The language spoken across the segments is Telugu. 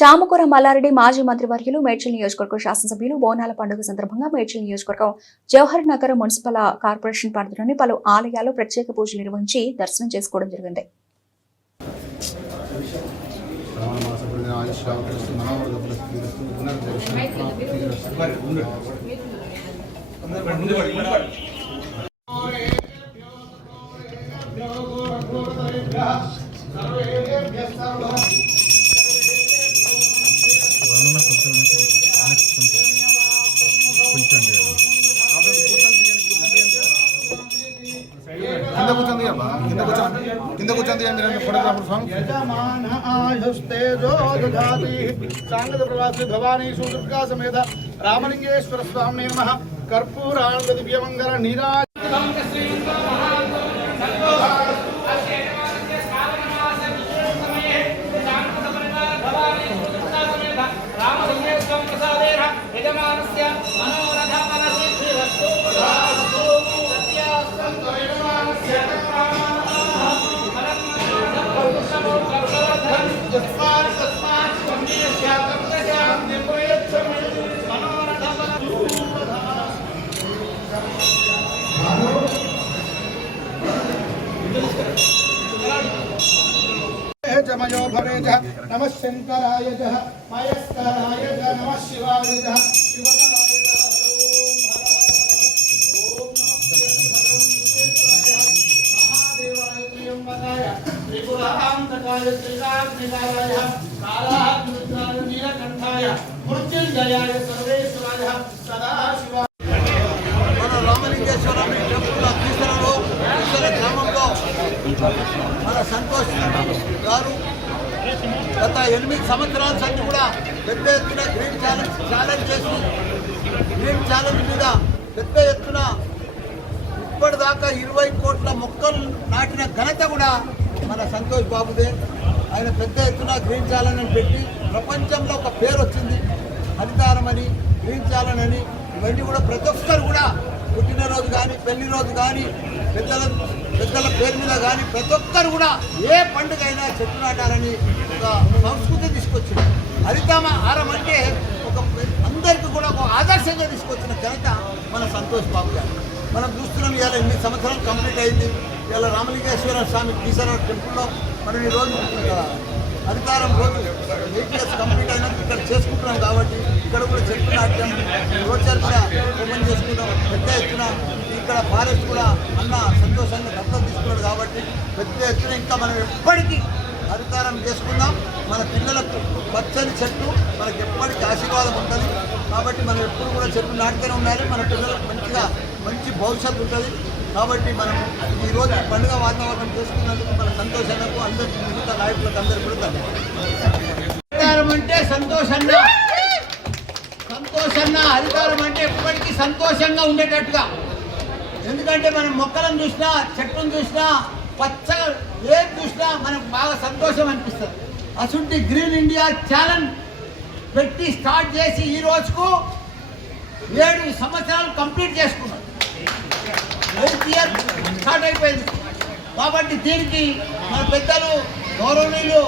చామకూర మల్లారెడ్డి మాజీ మంత్రివర్యులు మేడ్చల్ నియోజకవర్గ శాసనసభ్యులు బోనాల పండుగ సందర్భంగా మేడ్చల్ నియోజకవర్గం జవహర్ నగర్ మున్సిపల్ కార్పొరేషన్ పరిధిలోని పలు ఆలయాలు ప్రత్యేక పూజలు నిర్వహించి దర్శనం చేసుకోవడం జరిగింది. भवानी सुदुर्गा समेत रामलिंगेश्वर स्वामी नमः कर्पूरानंद दिव्यमंगल नीराज मयो भवेज नमः शंकराय जः मयस्कराय जः नमः शिवाय जः शिवतराय जः महादेवाय त्र्यंबकाय त्रिपुरान्तकाय त्रिकाग्निकाय कालाग्निकाय नीलकंठाय मृत्युंजयाय सर्वेश्वराय सदाशिवाय మన రామలింగేశ్వరం టెంపుల్ అక్షరలో గ్రామంలో మన సంతోష్ గారు గత 8 సంవత్సరాల నుంచి కూడా పెద్ద ఎత్తున గ్రీన్ ఛాలెంజ్ చేసి గ్రీన్ ఛాలెంజ్ మీద పెద్ద ఎత్తున ఇప్పటిదాకా 20 కోట్ల మొక్కలు నాటిన ఘనత కూడా మన సంతోష్ బాబుదే. ఆయన పెద్ద ఎత్తున గ్రీన్ ఛాలెంజ్ అని పెట్టి ప్రపంచంలో ఒక పేరు వచ్చింది. హరితారం అని, గ్రీన్ ఛాలెంజ్ అని, ఇవన్నీ కూడా ప్రతి ఒక్కరు కూడా పుట్టినరోజు కానీ, పెళ్లి రోజు కానీ, పెద్దల పేరు మీద కానీ ప్రతి ఒక్కరు కూడా ఏ పండుగ అయినా చెట్టు నాటాలని ఒక సంస్కృతి తీసుకొచ్చింది. హరితారం అంటే ఒక అందరికీ కూడా ఒక ఆదర్శంగా తీసుకొచ్చిన ఘనత మన సంతోష్ బాబు గారు. మనం చూస్తున్నాం ఇవాళ 8 సంవత్సరాలు కంప్లీట్ అయింది. ఇవాళ రామలింగేశ్వర స్వామి ఈశ్వర టెంపుల్లో మనం ఈరోజు హరితారం రోజు 8 ఇయర్స్ కంప్లీట్ అయినాక ఇక్కడ చేసుకుంటున్నాం కాబట్టి ఇక్కడ కూడా చెట్టు నాట్యం రోజు కూడా ఓపెన్ చేసుకుంటాం. పెద్ద ఎత్తున ఇక్కడ ఫారెస్ట్ కూడా అన్న సంతోషంగా దత్తత తీసుకున్నాడు కాబట్టి పెద్ద ఎత్తున ఇంకా మనం ఎప్పటికీ హరితారం చేసుకుందాం. మన పిల్లలకు పచ్చని చెట్టు మనకి ఎప్పటికీ ఆశీర్వాదం ఉంటుంది కాబట్టి మనం ఎప్పుడు కూడా చెట్టు నాటుతూనే ఉండాలి. మన పిల్లలకు మంచి భవిష్యత్తు ఉంటుంది కాబట్టి మనం ఈరోజు పండుగ వాతావరణం చేసుకున్నందుకు మన సంతోషాలకు అందరికీ మిగతా నాయకులకు అందరికీ కూడా హరితారం అంటే సంతోషంగా హరితారం అంటే ఎప్పటికీ సంతోషంగా ఉండేటట్టుగా. ఎందుకంటే మనం మొక్కలను చూసినా, చెట్టును చూసినా, పచ్చగా ఏది చూసినా మనకు బాగా సంతోషం అనిపిస్తుంది. అసలు గ్రీన్ ఇండియా ఛాలెంజ్ పెట్టి స్టార్ట్ చేసి ఈ రోజుకు 7 సంవత్సరాలు కంప్లీట్ చేసుకున్నాం. 8th ఇయర్ స్టార్ట్ అయిపోయింది కాబట్టి దీనికి మన పెద్దలు గౌరవనీయులు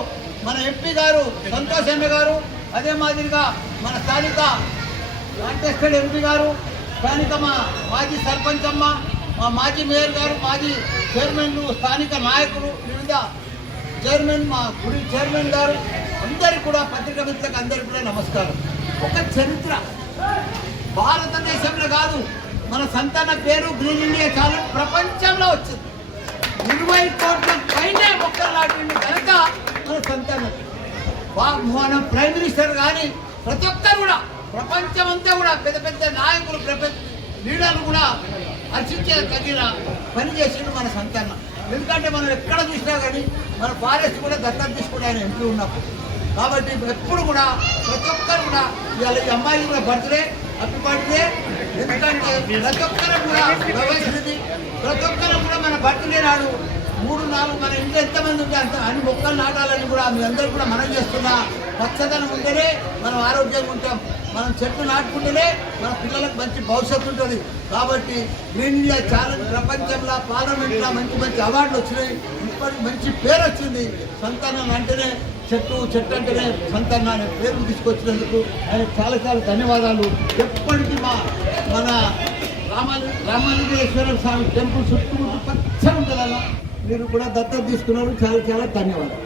మన ఎంపీ గారు సంతోష్ అన్న గారు, అదే మాదిరిగా మన స్థానిక కాంటెస్టెడ్ ఎంపీ గారు, స్థానిక మా మాజీ సర్పంచ్ అమ్మ, మా మాజీ మేయర్ గారు, మాజీ చైర్మన్లు, స్థానిక నాయకులు, వివిధ చైర్మన్, మా గుడి చైర్మన్ గారు అందరికీ కూడా, పత్రికా మిత్రులకు అందరికీ కూడా నమస్కారం. ఒక చరిత్ర భారతదేశంలో కాదు, మన సంతాన పేరు గ్రీన్ ఇండియా ఛాలెంజ్ ప్రపంచంలో వచ్చింది. 20 కోట్ల పైనే మొక్కలు నాటింది కనుక మన సంతానం. మన ప్రైమ్ మినిస్టర్ కానీ ప్రతి ఒక్కరు కూడా ప్రపంచం అంతా కూడా పెద్ద పెద్ద నాయకులు, లీడర్లు కూడా హర్షించే తగిన పని చేసిండు మన సంతానం. ఎందుకంటే మనం ఎక్కడ చూసినా కానీ మన ఫారెస్ట్ కూడా దత్తత తీసుకుని ఆయన ఎంపీ ఉన్నప్పుడు కాబట్టి ఎప్పుడు కూడా ప్రతి ఒక్కరు కూడా ఇవాళ ఈ అమ్మాయి కూడా బర్త్డే, హ్యాపీ బర్త్డే. ఎందుకంటే ప్రతి ఒక్కరు కూడా వ్యవస్థితి, ప్రతి ఒక్కరు కూడా మన బర్త్డే నాడు 3-4 మన ఇంట్లో ఎంతమంది ఉంటే అంత అన్ని మొక్కలు నాటాలని కూడా మీ అందరూ కూడా మనం చేస్తున్నా. పచ్చదనం ఉంటేనే మనం ఆరోగ్యంగా ఉంటాం. మనం చెట్లు నాటుకుంటేనే మన పిల్లలకు మంచి భవిష్యత్తు ఉంటుంది. కాబట్టి గ్రీన్ ఇండియా ఛాలెంజ్ ప్రపంచంలో పార్లమెంట్లో మంచి మంచి అవార్డులు వచ్చినాయి. ఇప్పటికి మంచి పేరు వచ్చింది. సంతానం అంటేనే చెట్టు అంటేనే సంతానం అనే పేరు తీసుకొచ్చినందుకు ఆయనకు చాలా చాలా ధన్యవాదాలు. ఎప్పటికీ మన రామాలింగేశ్వర స్వామి టెంపుల్ చుట్టుముట్టు పచ్చగా ఉంటుందన్న. మీరు కూడా దత్తత తీసుకున్నారు. చాలా చాలా ధన్యవాదాలు.